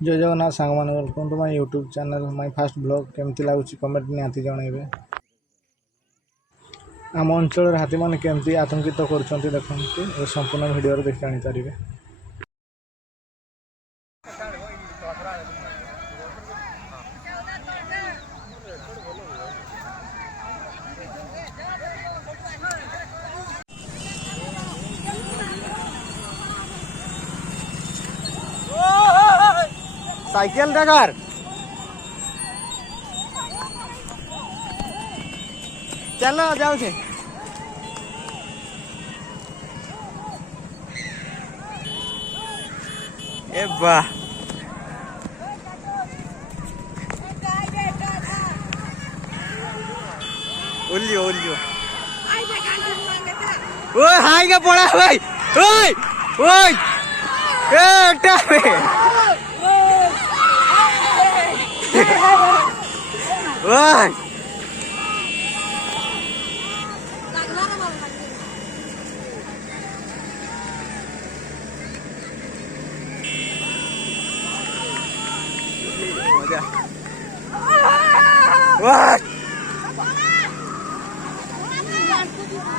जय जगन्नाथ सांग मान welcome to my YouTube channel my first vlog केमती लगुच कमेंट निहाती जनइबे। आम अंचल हाथी मैंने केमती आतंकित कर देखते संपूर्ण भिडियो देख जानीपारे। साइकिल डगर चलो जाऊ छे ए वाह उल्लियो उल्लियो ओए हाय का पड़ा भाई ओए ओए ए टावे ओए वाह